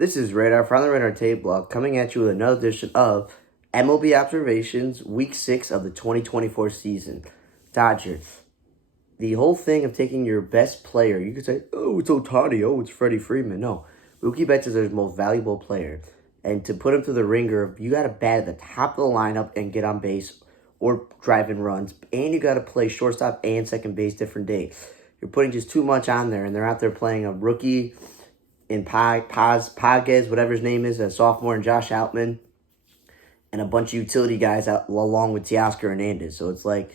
This is Radar from the Radar Tape Blog coming at you with another edition of MLB Observations, Week 6 of the 2024 season. Dodgers. The whole thing of taking your best player, you could say, oh, it's Ohtani, oh, it's Freddie Freeman. No, Mookie Betts is their most valuable player. And to put him through the ringer, you got to bat at the top of the lineup and get on base or drive in runs. And you got to play shortstop and second base different days. You're putting just too much on there, and they're out there playing a rookie in Pages, whatever his name is, a sophomore, and Josh Outman, and a bunch of utility guys out along with Teoscar Hernandez. So it's like,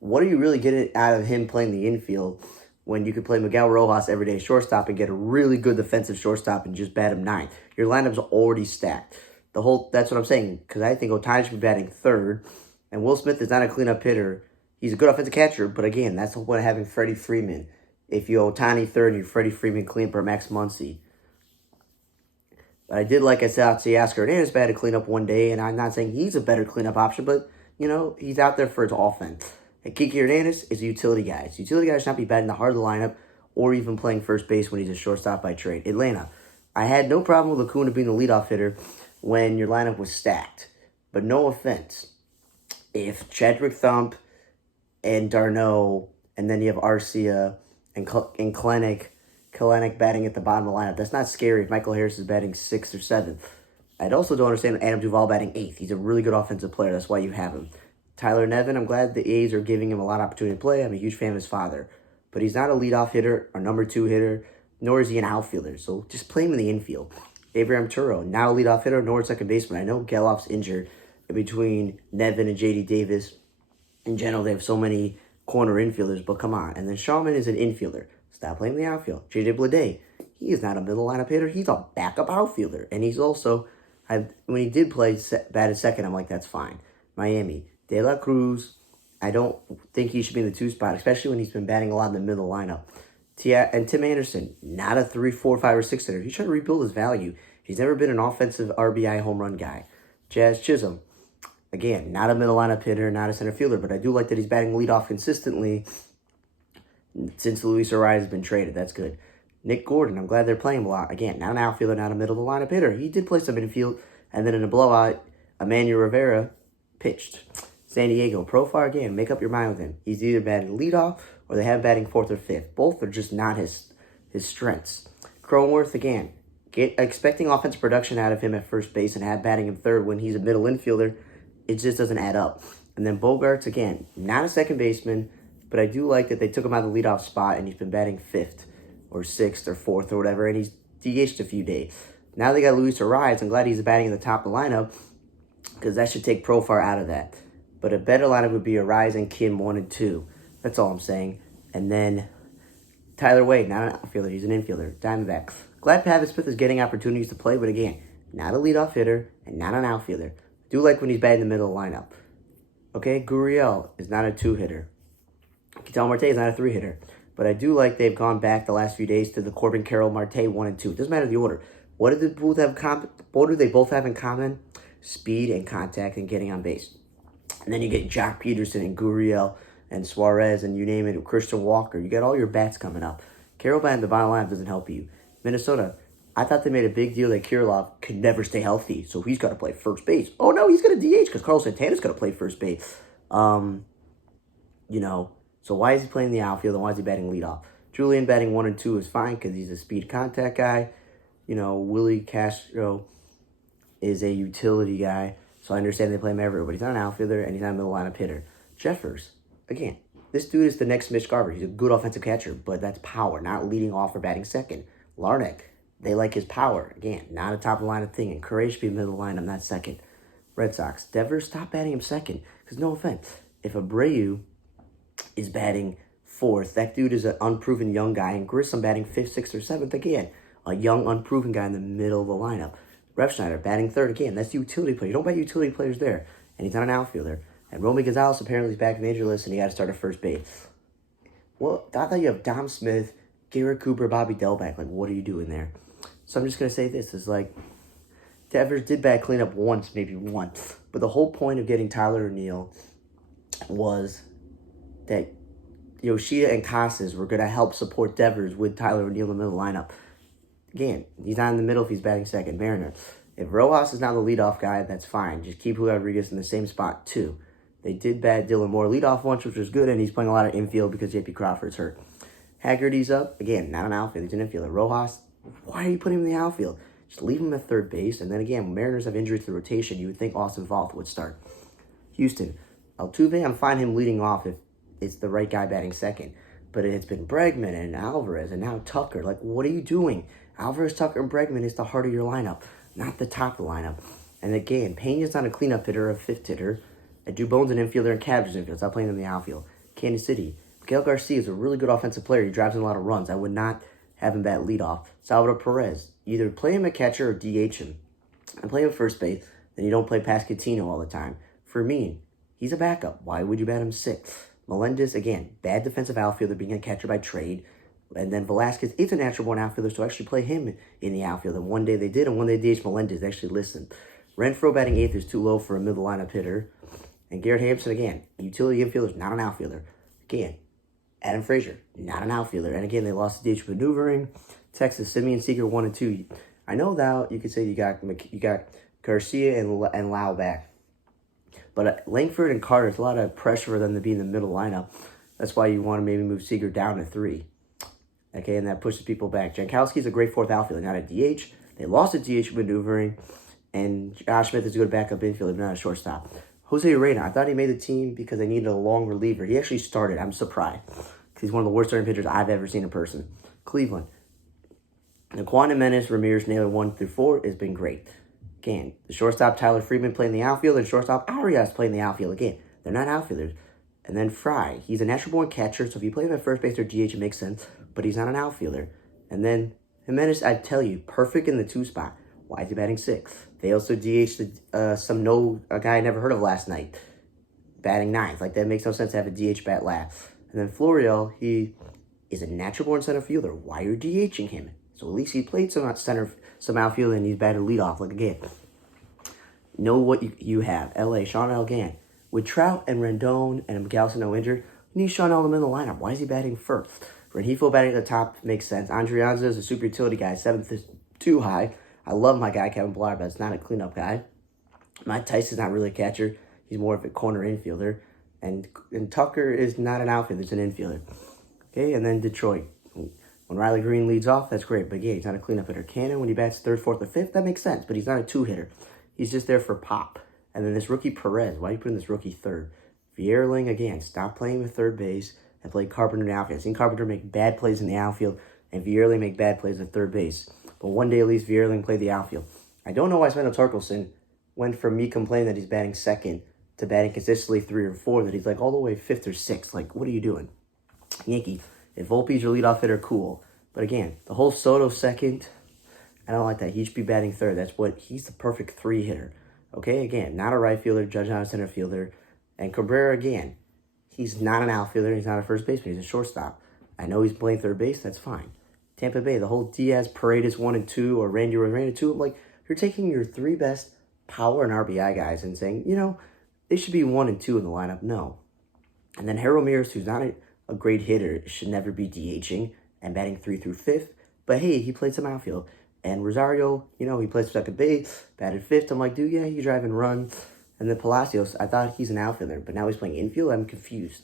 what are you really getting out of him playing the infield when you could play Miguel Rojas every day shortstop and get a really good defensive shortstop and just bat him 9? Your lineup's already stacked. That's what I'm saying, because I think Ohtani should be batting third, and Will Smith is not a cleanup hitter. He's a good offensive catcher, but again, that's the whole point of having Freddie Freeman. If you Ohtani third and you Freddie Freeman cleanup or Max Muncy. But I did, like I said, Teoscar Hernandez bad to clean up one day, and I'm not saying he's a better cleanup option, but, he's out there for his offense. And Kiki Hernandez is a utility guy. So utility guys should not be batting the heart of the lineup or even playing first base when he's a shortstop by trade. Atlanta. I had no problem with Acuna being the leadoff hitter when your lineup was stacked. But no offense. If Chadwick Thump and Darno, and then you have Arcia and Kalenic batting at the bottom of the lineup, that's not scary if Michael Harris is batting 6th or 7th. I also don't understand Adam Duvall batting 8th. He's a really good offensive player. That's why you have him. Tyler Nevin, I'm glad the A's are giving him a lot of opportunity to play. I'm a huge fan of his father. But he's not a leadoff hitter or number 2 hitter, nor is he an outfielder. So just play him in the infield. Abraham Turo, not a leadoff hitter, nor a second baseman. I know Gelof's injured. And between Nevin and J.D. Davis, in general, they have so many corner infielders, but come on. And then Shawman is an infielder. Stop playing the outfield. J.J. Bleday, he is not a middle lineup hitter. He's a backup outfielder. And he's also, when he did play batted second, I'm like, that's fine. Miami, De La Cruz, I don't think he should be in the 2 spot, especially when he's been batting a lot in the middle lineup. And Tim Anderson, not a 3, 4, 5, or 6 hitter. He's trying to rebuild his value. He's never been an offensive RBI home run guy. Jazz Chisholm, again, not a middle lineup hitter, not a center fielder, but I do like that he's batting leadoff consistently since Luis Arias has been traded. That's good. Nick Gordon, I'm glad they're playing him a lot. Again, not an outfielder, not a middle of the lineup hitter. He did play some infield, and then in a blowout, Emmanuel Rivera pitched. San Diego, Profar, again, make up your mind with him. He's either batting leadoff or they have him batting 4th or 5th. Both are just not his strengths. Cronenworth, again, expecting offensive production out of him at first base and have batting him 3rd when he's a middle infielder, it just doesn't add up. And then Bogarts, again, not a second baseman, but I do like that they took him out of the leadoff spot and he's been batting 5th or 6th or 4th or whatever, and he's DH'd a few days. Now they got Luis Arias. I'm glad he's batting in the top of the lineup because that should take Profar out of that. But a better lineup would be Arias and Kim 1 and 2. That's all I'm saying. And then Tyler Wade, not an outfielder. He's an infielder. Diamondback. Glad Pavin Smith is getting opportunities to play, but again, not a leadoff hitter and not an outfielder. Do like when he's batting in the middle of the lineup. Okay, Gurriel is not a 2-hitter. Ketel Marte is not a 3-hitter. But I do like they've gone back the last few days to the Corbin Carroll Marte 1 and 2. It doesn't matter the order. What do they both have in common? Speed and contact and getting on base. And then you get Jock Peterson and Gurriel and Suarez and you name it, Christian Walker. You got all your bats coming up. Carroll batting the bottom line doesn't help you. Minnesota, I thought they made a big deal that Kirilloff could never stay healthy, so he's got to play first base. Oh, no, he's going to DH because Carlos Santana's going to play first base. So why is he playing the outfield and why is he batting leadoff? Julian batting 1 and 2 is fine because he's a speed contact guy. Willie Castro is a utility guy. So I understand they play him everywhere, but he's not an outfielder and he's not a middle lineup hitter. Jeffers, again, this dude is the next Mitch Garver. He's a good offensive catcher, but that's power, not leading off or batting second. Larnach, they like his power. Again, not a top of the lineup thing. And Correa should be middle lineup, not second. Red Sox, Devers, stop batting him second. Because no offense, if Abreu is batting 4th, that dude is an unproven young guy. And Grissom batting 5th, 6th, or 7th, again, a young, unproven guy in the middle of the lineup. Refsnyder batting 3rd again. That's the utility player. You don't bat utility players there. And he's not an outfielder. And Romy Gonzalez apparently is back in major list and he got to start at first base. Well, I thought you have Dom Smith, Garrett Cooper, Bobby Delback. Like, what are you doing there? So I'm just going to say this. It's like, Devers did bat cleanup maybe once. But the whole point of getting Tyler O'Neill was that Yoshida and Casas were going to help support Devers with Tyler O'Neill in the middle lineup. Again, he's not in the middle if he's batting second. Mariner. If Rojas is now the leadoff guy, that's fine. Just keep Julio Rodriguez in the same spot, too. They did bat Dylan Moore leadoff once, which was good, and he's playing a lot of infield because J.P. Crawford's hurt. Haggerty's up. Again, not an outfield. He's an infielder. Rojas, why are you putting him in the outfield? Just leave him at third base. And then again, when Mariners have injuries to the rotation, you would think Austin Voth would start. Houston. Altuve, I'm fine him leading off if it's the right guy batting second. But it's been Bregman and Alvarez and now Tucker. Like, what are you doing? Alvarez, Tucker, and Bregman is the heart of your lineup, not the top of the lineup. And again, Pena's not a cleanup hitter, a fifth hitter. And Dubone's an infielder and Cabrera's an infielder. Stop playing in the outfield. Kansas City. Miguel Garcia is a really good offensive player. He drives in a lot of runs. I would not have him bat leadoff. Salvador Perez. Either play him at catcher or DH him. And play him at first base. Then you don't play Pasquantino all the time. Fermin, he's a backup. Why would you bat him sixth? Melendez, again, bad defensive outfielder, being a catcher by trade. And then Velasquez is a natural-born outfielder, so actually play him in the outfield. And one day they did, and one day DH Melendez. They actually listened. Renfroe batting eighth is too low for a middle lineup hitter. And Garrett Hampson, again, utility infielder, not an outfielder. Again, Adam Frazier, not an outfielder. And again, they lost DH maneuvering. Texas, Simeon Seager 1 and 2. I know that you could say you got Garcia and Lau back. But Langford and Carter, it's a lot of pressure for them to be in the middle lineup. That's why you want to maybe move Seager down to 3. Okay, and that pushes people back. Jankowski's a great fourth outfielder, not a DH. They lost a DH maneuvering. And Josh Smith is a good backup infielder, but not a shortstop. Jose Urena, I thought he made the team because they needed a long reliever. He actually started. I'm surprised. He's one of the worst starting pitchers I've ever seen in person. Cleveland. Naquan Jimenez, Ramirez, Naylor 1 through 4 has been great. Again, the shortstop Tyler Freeman playing the outfield and shortstop Arias playing the outfield. Again, they're not outfielders. And then Fry, he's a natural-born catcher, so if you play him at first base or DH, it makes sense, but he's not an outfielder. And then Jimenez, I tell you, perfect in the 2 spot. Why is he batting 6th? They also DH'd a guy I never heard of last night, batting 9th. Like, that makes no sense to have a DH bat last. And then Florial, he is a natural-born center fielder. Why are you DHing him? So at least he played some outfield, and he's batted leadoff. Like, again, know what you have. L.A., Sean Elgan. With Trout and Rendon and Miguel Sano injured, you need Sean Elman in the lineup. Why is he batting first? Rengifo batting at the top makes sense. Andrianza is a super utility guy. 7th is too high. I love my guy, Kevin Blar, but it's not a cleanup guy. Mike Tyson's not really a catcher. He's more of a corner infielder. And Tucker is not an outfielder. He's an infielder. Okay, and then Detroit. When Riley Green leads off, that's great. But again, he's not a cleanup hitter. Cannon, when he bats 3rd, 4th, or 5th, that makes sense. But he's not a 2-hitter. He's just there for pop. And then this rookie Perez. Why are you putting this rookie 3rd? Vierling, again, stop playing with third base and play Carpenter in the outfield. I've seen Carpenter make bad plays in the outfield and Vierling make bad plays at third base. But one day at least Vierling played the outfield. I don't know why Sveno Torkelson went from me complaining that he's batting 2nd to batting consistently 3 or 4, that he's like all the way 5th or 6th. Like, what are you doing? Yankee, if Volpe's your leadoff hitter, cool. But again, the whole Soto 2nd, I don't like that. He should be batting 3rd. He's the perfect 3 hitter. Okay, again, not a right fielder, Judge not a center fielder. And Cabrera, again, he's not an outfielder. He's not a first baseman. He's a shortstop. I know he's playing 3rd base. That's fine. Tampa Bay, the whole Diaz, Paredes 1 and 2, or Randy Arozarena 2. I'm like, you're taking your 3 best power and RBI guys and saying, they should be 1 and 2 in the lineup. No. And then Harold Ramirez, who's not a great hitter, should never be DHing and batting 3 through 5th. But hey, he played some outfield. And Rosario, he plays 2nd base, batted 5th. I'm like, dude, yeah, he can drive and run. And then Palacios, I thought he's an outfielder, but now he's playing infield. I'm confused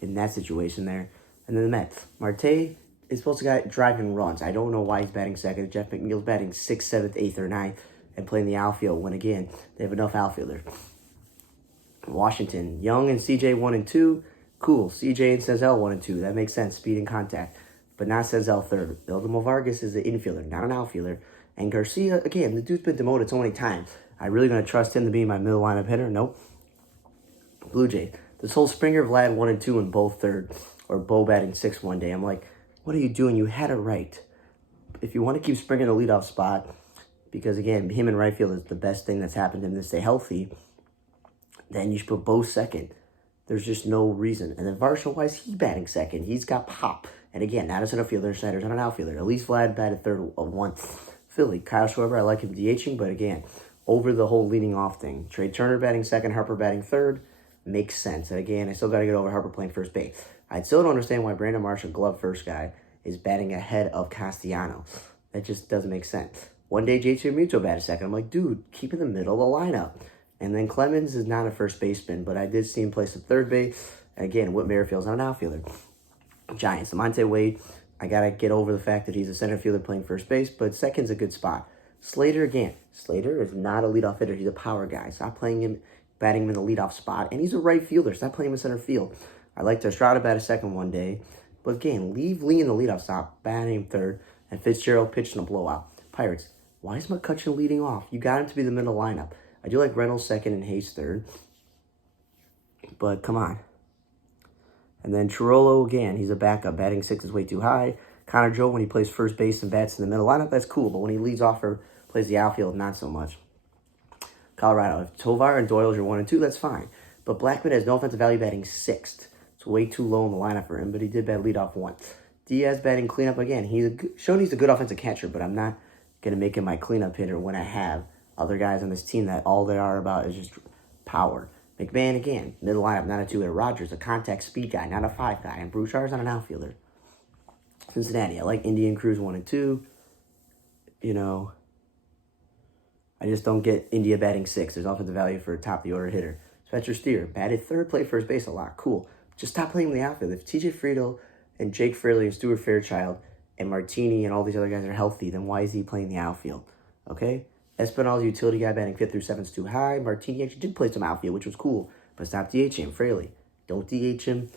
in that situation there. And then the Mets. Marte is supposed to drive and runs. I don't know why he's batting 2nd. Jeff McNeil's batting 6th, 7th, 8th, or 9th and playing the outfield when, again, they have enough outfielders. Washington, Young and CJ 1 and 2. Cool. CJ and Senzel 1 and 2. That makes sense. Speed and contact. But not Senzel 3rd. Eldemar Vargas is an infielder, not an outfielder. And Garcia, again, the dude's been demoted so many times. I really going to trust him to be my middle lineup hitter? Nope. Blue Jays. This whole Springer, Vlad 1 and 2 and Bo 3rd. Or Bo batting 6th one day. I'm like, what are you doing? You had it right. If you want to keep Springer in the leadoff spot, because, again, him in right field is the best thing that's happened to him to stay healthy, then you should put Bo 2nd. There's just no reason. And then Varsho, why is he batting 2nd? He's got pop. And again, not a center fielder, Snyder's not an outfielder. At least Vlad batted 3rd of 1. Philly, Kyle Schwarber, I like him DHing, but again, over the whole leading off thing. Trey Turner batting 2nd, Harper batting 3rd. Makes sense. And again, I still got to get over Harper playing first base. I still don't understand why Brandon Marsh, a glove first guy, is batting ahead of Castellanos. That just doesn't make sense. One day, J.T. Realmuto batted second. I'm like, dude, keep in the middle of the lineup. And then Clemens is not a first baseman, but I did see him play some third base. And again, Whit Merrifield's not an outfielder. Giants, Monte Wade, I got to get over the fact that he's a center fielder playing first base, but second's a good spot. Slater, again, Slater is not a leadoff hitter. He's a power guy. Stop playing him, batting him in the leadoff spot. And he's a right fielder. Stop playing him in center field. I like to Estrada bat a second one day. But again, leave Lee in the leadoff spot, batting him third, and Fitzgerald pitching a blowout. Pirates, why is McCutchen leading off? You got him to be the middle lineup. I do like Reynolds second and Hayes third. But come on. And then Chirolo, again, he's a backup. Batting six is way too high. Connor Joe, when he plays first base and bats in the middle lineup, that's cool. But when he leads off or plays the outfield, not so much. Colorado, if Tovar and Doyle's your 1 and 2, that's fine. But Blackman has no offensive value batting sixth. It's way too low in the lineup for him, but he did bat leadoff one. Diaz batting cleanup again. He's shown he's a good offensive catcher, but I'm not going to make him my cleanup hitter when I have other guys on this team that all they are about is just power. McMahon, again, middle lineup, not a two-hitter. Rogers, a contact speed guy, not a five guy. And Bouchar's not an outfielder. Cincinnati, I like Indian Cruz 1 and 2. You know, I just don't get India batting six. There's offensive value for a top-of-the-order hitter. Spencer Steer, batted third, played first base a lot. Cool. Just stop playing in the outfield. If TJ Friedl and Jake Fraley and Stuart Fairchild and Martini and all these other guys are healthy, then why is he playing the outfield? Okay? Espinal's utility guy batting fifth through seventh is too high. Martini actually did play some outfield, which was cool, but stop DH him. Fraley, don't DH him,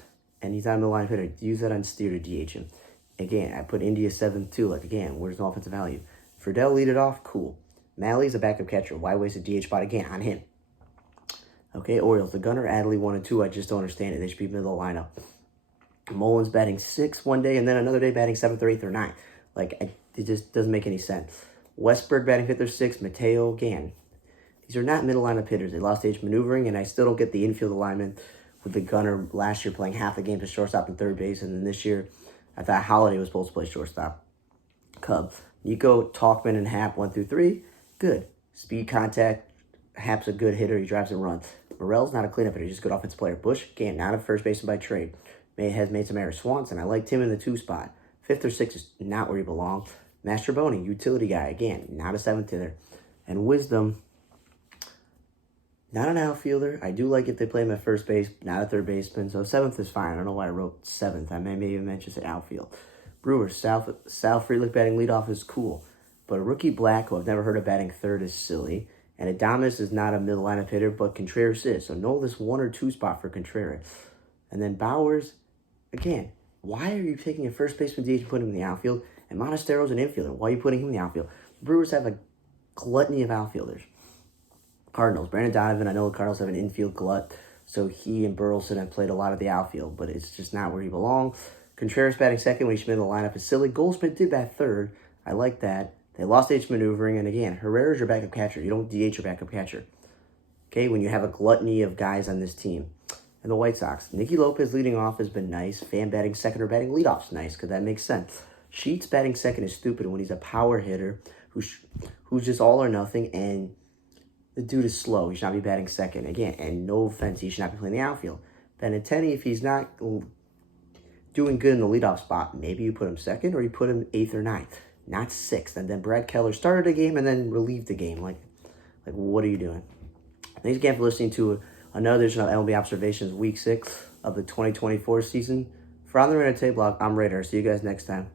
and he's on the line hitter. Use that on Steer to DH him. Again, I put India seventh too. Like, again, where's no offensive value? Friedel lead it off, cool. Malley's a backup catcher. Why waste a DH spot again on him? Okay, Orioles, the Gunner, Adley 1 and 2. I just don't understand it. They should be middle of the lineup. Mullins batting sixth one day, and then another day batting seventh or eighth or ninth. Like, it just doesn't make any sense. Westberg batting fifth or sixth. Mateo, again. These are not middle lineup hitters. They lost age maneuvering, and I still don't get the infield alignment with the Gunner last year playing half the game to shortstop and third base, and then this year I thought Holiday was supposed to play shortstop. Cub, Nico, Talkman, and Happ 1 through 3. Good. Speed contact. Happ's a good hitter. He drives and runs. Morel's not a cleanup hitter. He's just a good offensive player. Bush, again, not a first baseman by trade. Has made some errors. Swanson, I liked him in the 2 spot. Fifth or sixth is not where he belongs. Mastroboni, utility guy. Again, not a seventh hitter. And Wisdom, not an outfielder. I do like if they play him at first base, not a third baseman. So seventh is fine. I don't know why I wrote seventh. I may even mention say outfield. Brewers, Sal Frelick batting leadoff is cool. But a rookie Black, who I've never heard of batting third, is silly. And Adames is not a middle lineup hitter, but Contreras is. So know this 1 or 2 spot for Contreras. And then Bowers, again, why are you taking a first baseman DH and putting him in the outfield? And Monastero's an infielder. Why are you putting him in the outfield? The Brewers have a gluttony of outfielders. Cardinals, Brandon Donovan, I know the Cardinals have an infield glut, so he and Burleson have played a lot of the outfield, but it's just not where he belongs. Contreras batting second when he should be in the lineup is silly. Goldschmidt did bat third. I like that. They lost age maneuvering, and again, Herrera's your backup catcher. You don't DH your backup catcher. Okay, when you have a gluttony of guys on this team. And the White Sox, Nicky Lopez leading off has been nice. Fan batting second or batting leadoff's nice, because that makes sense. Sheets batting second is stupid when he's a power hitter who's just all or nothing, and the dude is slow. He should not be batting second. Again, and no offense, he should not be playing the outfield. Benintendi, if he's not doing good in the leadoff spot, maybe you put him second or you put him eighth or ninth, not sixth. And then Brad Keller started the game and then relieved the game. Like what are you doing? Thanks again for listening to another edition of MLB Observations Week 6 of the 2024 season. For On the Radar Tape Blog, I'm Radar. See you guys next time.